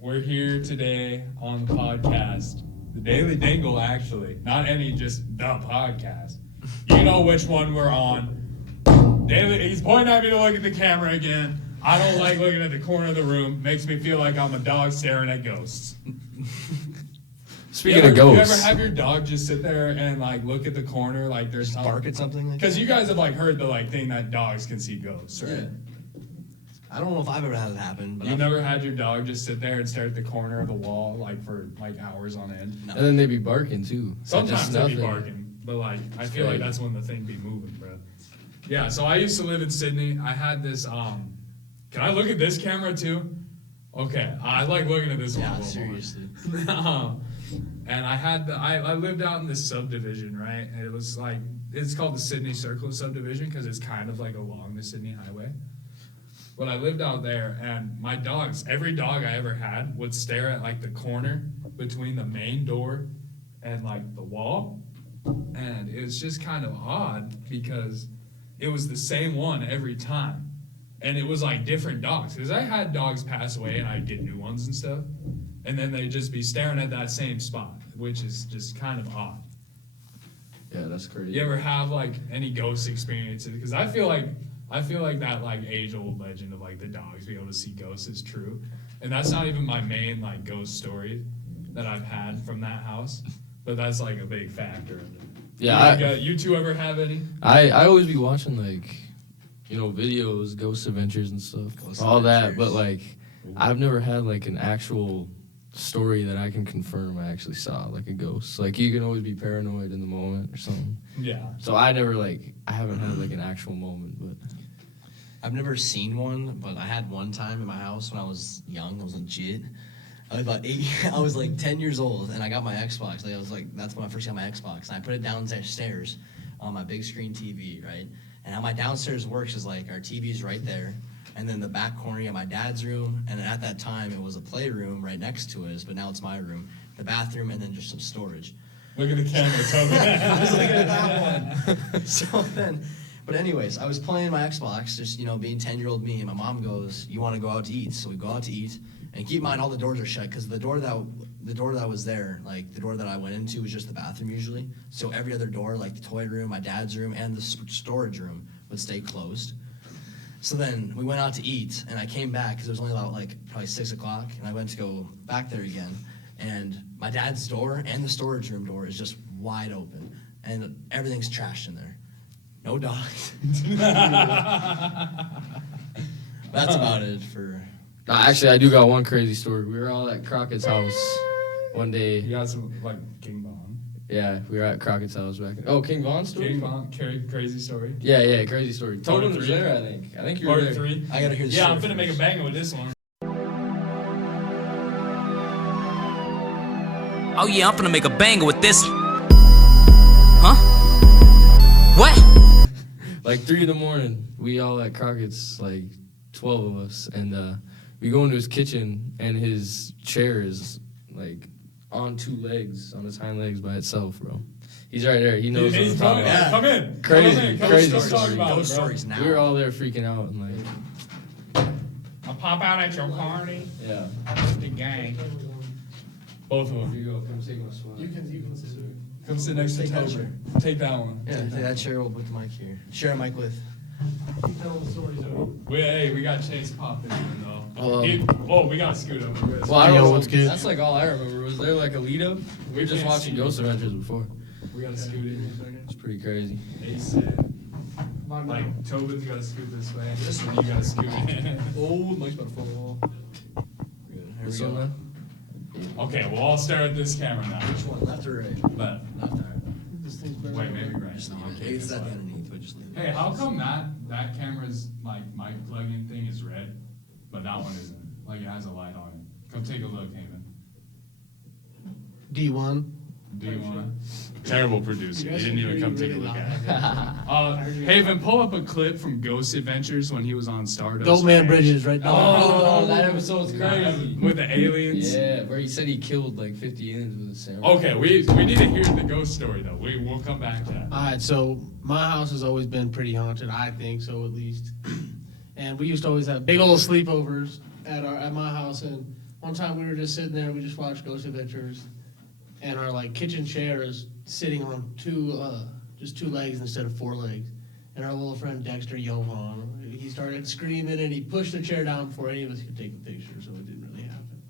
We're here today on the podcast, the Daily Dingle, actually. Not any, just the podcast. You know which one we're on. Daily, he's pointing at me to look at the camera again. I don't like looking at the corner of the room. Makes me feel like I'm a dog staring at ghosts. Speaking of ghosts. You ever have your dog just sit there and like look at the corner like there's something? Bark at something? Because you guys have like heard the like thing that dogs can see ghosts, right? Yeah. I don't know if I've ever had it happen. But You've never had your dog just sit there and stare at the corner of the wall like for like hours on end? No. And then they be barking too. Sometimes they be barking, but like I feel like that's when the thing be moving, bro. Yeah, so I used to live in Sydney. I had this can I look at this camera too? Okay, I like looking at this one. Yeah, seriously. And I lived out in this subdivision, right? And it was like, it's called the Sydney Circle subdivision because it's kind of like along the Sydney Highway. But I lived out there, and my dogs, every dog I ever had would stare at like the corner between the main door and like the wall. And it was just kind of odd because it was the same one every time. And it was like different dogs. Because I had dogs pass away and I'd get new ones and stuff. And then they'd just be staring at that same spot, which is just kind of odd. Yeah, that's crazy. You ever have like any ghost experiences? Because I feel like that like age-old legend of like the dogs being able to see ghosts is true. And that's not even my main like ghost story that I've had from that house. But that's like a big factor. Yeah. You two ever have any? I always be watching like, videos, ghost adventures and stuff. All that. But like, I've never had like an actual story that I can confirm I actually saw, like a ghost. Like, you can always be paranoid in the moment or something. Yeah. So I haven't had like an actual moment, but I've never seen one, but I had one time in my house when I was young. I was legit. I was about 8. I was like 10 years old, and I got my Xbox. Like, I was like, that's when I first got my Xbox, and I put it downstairs on my big screen TV, right? And how my downstairs works is like our TV's right there, and then the back corner, you have my dad's room, and at that time, it was a playroom right next to us, but now it's my room, the bathroom, and then just some storage. Look at the camera, Toby. I was looking at that one. So then, but anyways, I was playing my Xbox, just, being 10-year-old me, and my mom goes, you want to go out to eat? So we go out to eat, and keep in mind, all the doors are shut, because the door that was there, like, the door that I went into was just the bathroom usually, so every other door, like the toy room, my dad's room, and the storage room would stay closed. So then we went out to eat, and I came back, because it was only about, probably 6 o'clock, and I went to go back there again, and my dad's door and the storage room door is just wide open, and everything's trashed in there. No dogs. That's about it for... No, actually, I do got one crazy story. We were all at Crockett's house one day. You got some, like, King Von. Yeah, we were at Crockett's house back in... Oh, King Von's story? King Von, crazy story. Yeah, crazy story. Tobin was there, I think. I think you were there. Part 3. I gotta hear the Yeah, story I'm finna make a banger with this one. Oh yeah, I'm finna make a banger with this. Huh? What? Like 3 in the morning, we all at Crockett's, like 12 of us, and we go into his kitchen, and his chair is like on 2 legs, on his hind legs by itself, bro. He's right there. He knows what I'm talking about. Yeah. Come in. Crazy story. Ghost stories now. We were all there freaking out and like. I'll pop out at your party. Yeah. The gang. Both of them. Here you go. Come take my spot. You can sit. Come sit next to Take that Toby. chair. Take that one. Yeah, take that chair, we'll put the mic here. Share a mic with. Keep telling the stories, Odie. We got Chase popping in though. Well, We got Scoot over. Well, I don't Yo, know. what's good? That's like all I remember. Was there like a lead up? We were just can't watching see Ghost you. Adventures before. We got to Scoot in a second. It's pretty crazy. Like Tobin's got to scoot this way. This one you got to scoot in. Oh, Mike's about to fall. Good. Here we This go. one now? Okay, we'll all stare at this camera now. Which one, left or right? Left. Left, all right. This thing's better. Wait, maybe right. Just No, leave okay, it. It's that's at the fine. underneath, but just leave it. Hey, how come that camera's like mic plug-in thing is red, but that one isn't? Like it has a light on it. Come take a look, Haven. D1. Do you want? Terrible producer. You He guys didn't can even hear come you take a really look loud. at it. Haven, pull up a clip from Ghost Adventures when he was on Stardust. Dope Man Ranch. Bridges right now. Oh, that episode's crazy. With the aliens. Yeah, where he said he killed like 50 aliens with a samurai. Okay, we need to hear the ghost story though. We'll come back to that. Alright, so my house has always been pretty haunted, I think so at least. And we used to always have big old sleepovers at my house, and One time we were just sitting there, we just watched Ghost Adventures, and our like kitchen chair is sitting on just two legs instead of 4 legs. And our little friend Dexter Johan, he started screaming and he pushed the chair down before any of us could take a picture, so it didn't really happen.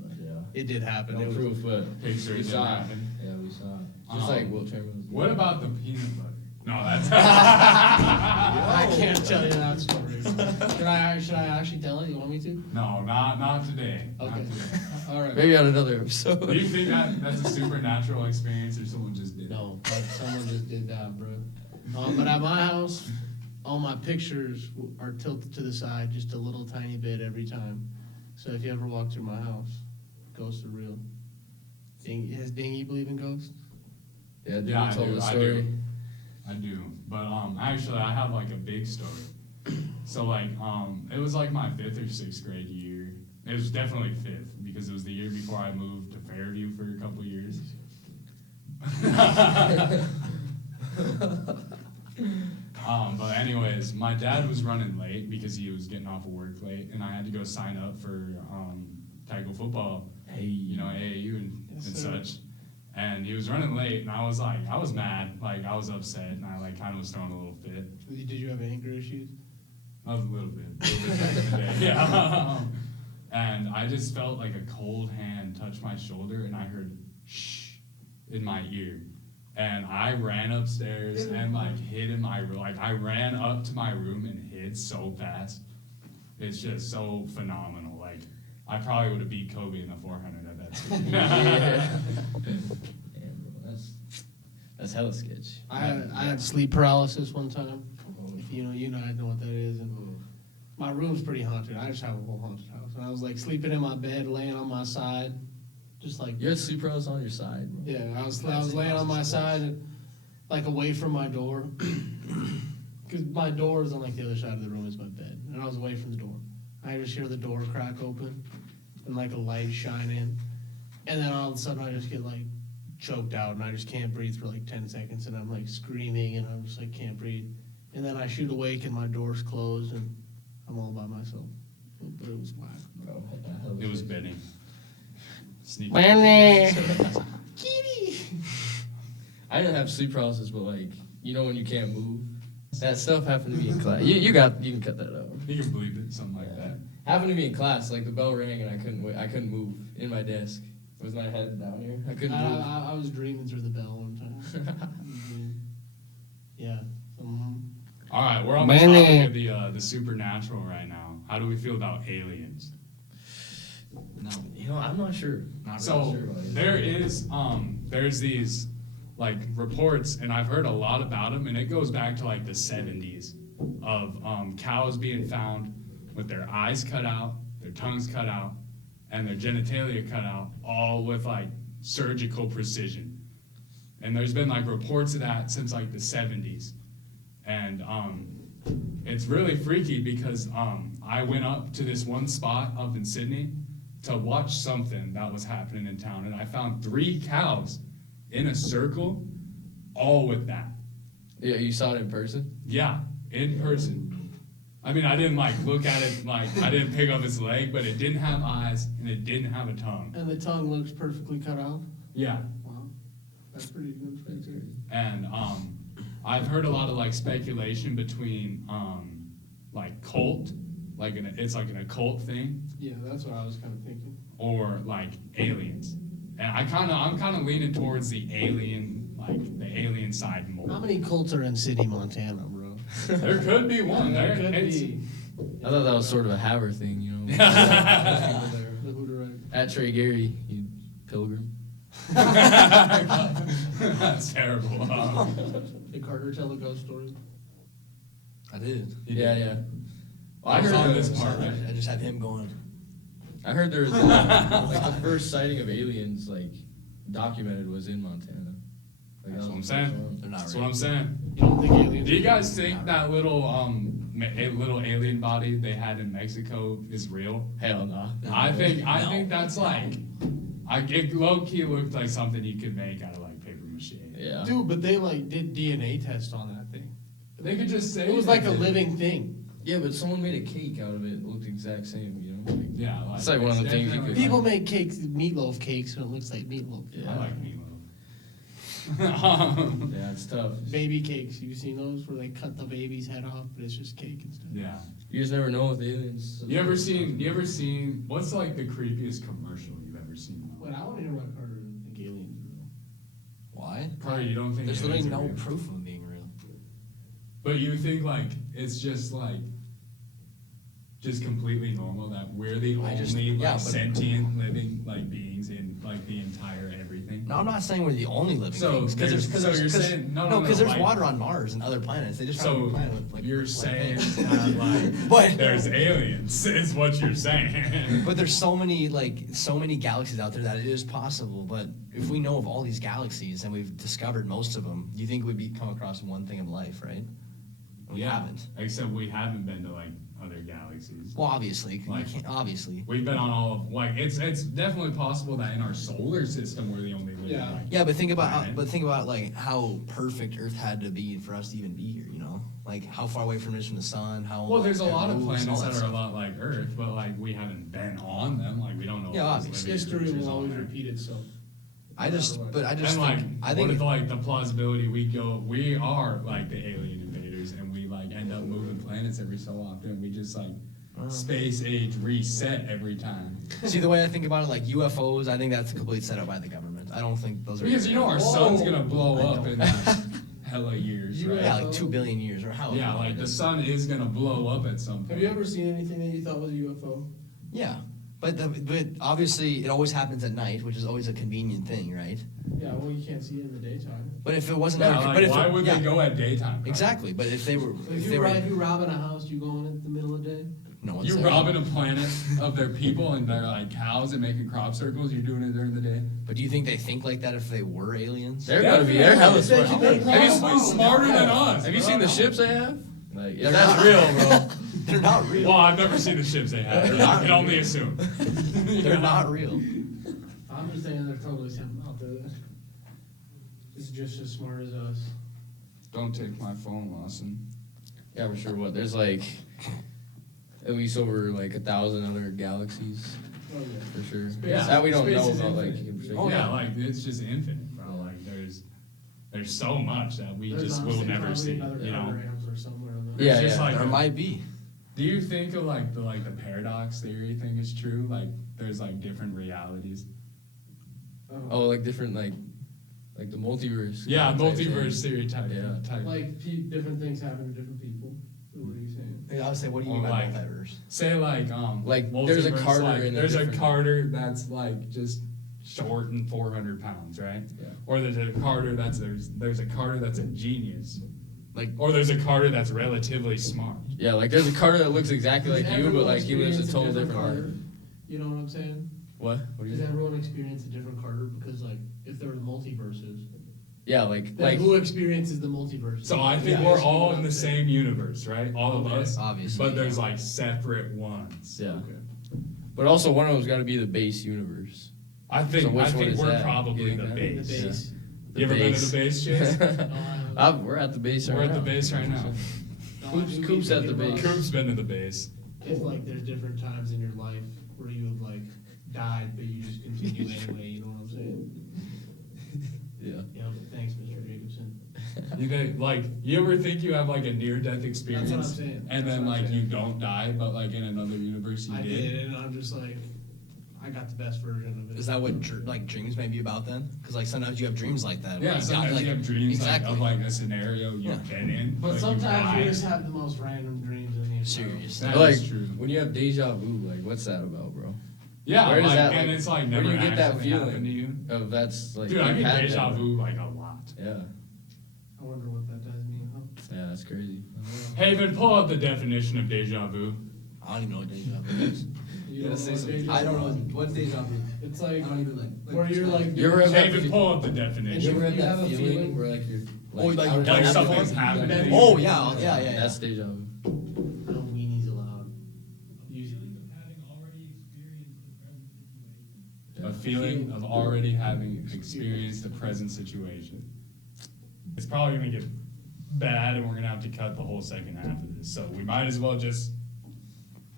But Yeah. it did happen. No It was- proof, but Picture we didn't saw it. happen. Yeah, we saw it. Just like Will Chamberlain. What about the peanut butter? No, that's. I can't tell you that story. Should I actually tell it? You want me to? No, not today. Not Okay. today. All right. Maybe on another Do episode. you think that's a supernatural experience or someone just did it? No, but someone just did that, bro. But at my house, all my pictures are tilted to the side just a little tiny bit every time. So if you ever walk through my house, ghosts are real. Does Dingy believe in ghosts? Yeah, dude, Yeah, I told do, the I story. do. I do, but actually I have like a big story. So like it was like my 5th or 6th grade year. It was definitely 5th because it was the year before I moved to Fairview for a couple years. But anyways, my dad was running late because he was getting off of work late, and I had to go sign up for tackle football. Hey. You know, AAU and Yes, and sir. such. And he was running late, and I was mad, like I was upset, and I like kind of was throwing a little fit. Did you have anger issues? I was a little bit back in the day, yeah. And I just felt like a cold hand touch my shoulder, and I heard shh in my ear. And I ran upstairs and like hid in my room. Like I ran up to my room and hid so fast. It's just so phenomenal. Like I probably would have beat Kobe in the 400 at that speed. Yeah. Damn, bro, that's hella sketch. I had sleep paralysis one time. If you guys know what that is. And my room's pretty haunted. I just have a whole haunted house. And I was like sleeping in my bed, laying on my side, just like You had sleep paralysis on your side, bro. yeah. I was laying on my side, and, like away from my door, because my door is on like the other side of the room is my bed, and I was away from the door. I just hear the door crack open, and like a light shine in, and then all of a sudden I just get like choked out, and I just can't breathe for like 10 seconds, and I'm like screaming, and I'm just like can't breathe, and then I shoot awake, and my door's closed, and I'm all by myself. But it was whack. Bro, what the hell It was this? Benny. Sneaky. Kitty. I didn't have sleep paralysis, but like, you know when you can't move? That stuff happened to me in class. You can cut that out. You can believe it, something like that. Happened to me in class, like the bell rang and I couldn't move in my desk. With my head down here. I couldn't move. I was dreaming through the bell one time. Yeah. All right, we're on the topic of the supernatural right now. How do we feel about aliens? No. You know, I'm not sure. So there's these like reports, and I've heard a lot about them, and it goes back to like the 70s of cows being found with their eyes cut out, their tongues cut out, and their genitalia cut out, all with like surgical precision. And there's been like reports of that since like the 70s. And it's really freaky because I went up to this one spot up in Sydney to watch something that was happening in town, and I found 3 cows in a circle, all with that. Yeah, you saw it in person? Yeah, in person. I mean, I didn't like look at it, like I didn't pick up its leg, but it didn't have eyes and it didn't have a tongue. And the tongue looks perfectly cut out. Yeah, Wow. That's pretty good. and I've heard a lot of like speculation between like cult, like it's like an occult thing, Yeah, that's what I was kind of thinking. or like aliens. And I'm kind of leaning towards the alien side How more. many cults are in City, Montana, bro? There could be one. There There could it's- be. I thought that was sort of a Haver thing, you know? The Hooterite. At Trey Gary, you pilgrim. That's terrible. Did Carter tell a ghost story? I did. Yeah, yeah. Well, I was on there this was- part, right? I just had him going. I heard there was like the first sighting of aliens like documented was in Montana. Like, That's that what I'm was saying. They're not That's real. what I'm saying. You don't think aliens? Do you guys think that little alien body they had in Mexico is real? Hell no. I think No. that's like, it low key looked like something you could make out of like paper mache. Yeah. Dude, but they like did DNA tests on that thing. They could just say It was like a living thing. Yeah, but someone made a cake out of it. It looked the exact same, you know? Like, Yeah, like, It's like one of the things you definitely could- like- People make cakes, meatloaf cakes, so it looks like meatloaf. I like meatloaf. yeah, it's tough. Baby cakes, you seen those where they cut the baby's head off, but it's just cake and stuff? Yeah. You just never know with aliens. You ever seen? What's like the creepiest commercial you've ever seen? Wait, I want to hear what Carter think aliens are real. Why? Carter, you don't think There's aliens literally are no real? proof of them being real. But you think like it's just completely normal that we're the I just- only yeah, but- sentient living like beings in like the entire everything. No, I'm not saying we're the only living So things. you're saying no, because there's like- water on Mars and other planets. They just found So a planet with like. you're like saying things. that like But- there's aliens is what you're saying. But there's so many galaxies out there that it is possible. But if we know of all these galaxies and we've discovered most of them, you think we'd come across one thing of life, right? We haven't. Except we haven't been to like other galaxies. Well, obviously, Like- you can't. Obviously. We've been on all of like it's definitely possible that in our solar system we're the only living. Yeah. Like, Yeah, but think planet. about like how perfect Earth had to be for us to even be here. You know, like how far away from it is from the sun. How Well, there's a it lot of moves, planets all that are a stuff. lot like Earth, but like we haven't been on them. Like we don't know. Yeah, if there's obviously. living History creatures will on always there. repeat itself. I just And think like, I think what if like the plausibility we are like the alien invaders, and we like end up moving planets every so often. We just like space age reset every time. see the way I think about it, like UFOs. I think that's a complete setup by the government. I don't think those are Because you know our sun's gonna blow I up know. in like hella years, right? yeah, like 2 billion years or how. Yeah, like the sun is gonna blow up at some point. Have you ever seen anything that you thought was a UFO? Yeah, but obviously it always happens at night, which is always a convenient thing, right? Yeah, well, you can't see it in the daytime. But if it wasn't, Yeah, ever, like, but if why it, would yeah, they go at daytime? Carter? exactly? But if they were, So if if they were, you rob in a house, you go in at the middle of the day? no one's You there. robbing a planet of their people and their like cows and making crop circles. You're doing it during the day. But do you think they think like that if they were aliens? They're gotta be. They're hella smart. They make Have you, Probably smarter than us. have you seen the ships they have? Like, if They're that's not- real, bro. They're not real. Well, I've never seen the ships they have. They're I not can only assume. They're not real. I'm just saying they're totally something out there that is just as smart as us. Don't take my phone, Lawson. Yeah, for sure. What? There's like at least over like 1,000 other galaxies Oh, yeah. for sure. Yeah. That we don't Space know is about. Like, infinite. in particular. Oh yeah, like it's just infinite, bro. Like there's so much that we There's just will honestly never probably see. another You know. Carter answer somewhere in There's Yeah, just yeah. like There might be. Do you think of like the paradox theory thing is true? Like there's like different realities. Oh, like different like the multiverse. Yeah, type multiverse thing. theory type. Yeah. type. Like different things happen to different people. So what are you saying? I would say, what do you Or mean by like- multiverse? Say like there's a multiverse, Carter like, in a there's a different- Carter that's like just short and 400 pounds, right? Yeah. Or there's a Carter there's a Carter that's a genius. Like, Or there's a Carter that's relatively smart. Yeah, like there's a Carter that looks exactly like Does you, but everyone like he lives a experience total different Carter? life. You know what I'm saying? What? What do you Does think? everyone experience a different Carter? Because like, if there were multiverses, Yeah, like then who experiences the multiverse? So I think Yeah, we're that's all what in I'm the saying. same universe, right? All of Okay. us. Obviously, But there's yeah. like separate ones. yeah. Okay. But also one of them's got to be the base universe. I So think which one is we're that? probably You the think The base. base. You ever been to the base, Chase? We're at the base right We're now. at the base right now. Coop's at the base. Coop's been to the base. If like there's different times in your life where you have like died, but you just continue anyway, you know what I'm saying? Yeah. Yep. Thanks, Mr. Jacobson. You ever think you have like a near-death experience? That's what I'm saying. And That's then what I'm like saying. you don't die, but like in another universe you I did. did, and I'm just like, I got the best version of it. Is that what dreams may be about then? Because like sometimes you have dreams like that. where Yeah, you sometimes like, you have dreams exactly. of like a scenario you've Yeah. been in. But you sometimes died. you just have the most random dreams in the entire Seriously. That Like is true. when you have deja vu, like what's that about, bro? Yeah, Where does like, that, and like, it's like where never do you get that actually happened to feeling? you. Of that's like Dude, I you've get had deja that. vu like a lot. Yeah, I wonder what that does mean, huh? yeah, that's crazy. Haven, pull up the definition of deja vu. I don't even know what deja vu is. You gotta don't say know what something. deja I don't vu know is? what's deja vu. It's like I don't even where you're like. You ever have that Haven, pull up the You definition. ever have You have that a feeling feeling? where like you're Oh, like out of like that something's feeling? happening. Oh yeah. That's deja vu. No weenies allowed. A feeling of already having experienced the present situation. It's probably gonna get bad, and we're gonna have to cut the whole second half of this. So we might as well just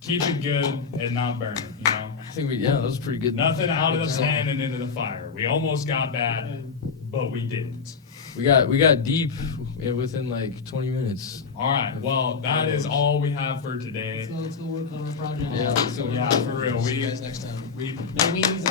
keep it good and not burn it, you know? I think that was pretty good. Nothing out of the pan and into the fire. We almost got bad, but we didn't. We got deep within like 20 minutes. All right, well, that is all we have for today. So let's go work on our project. Yeah. Yeah, for real. See you guys next time. We No meetings.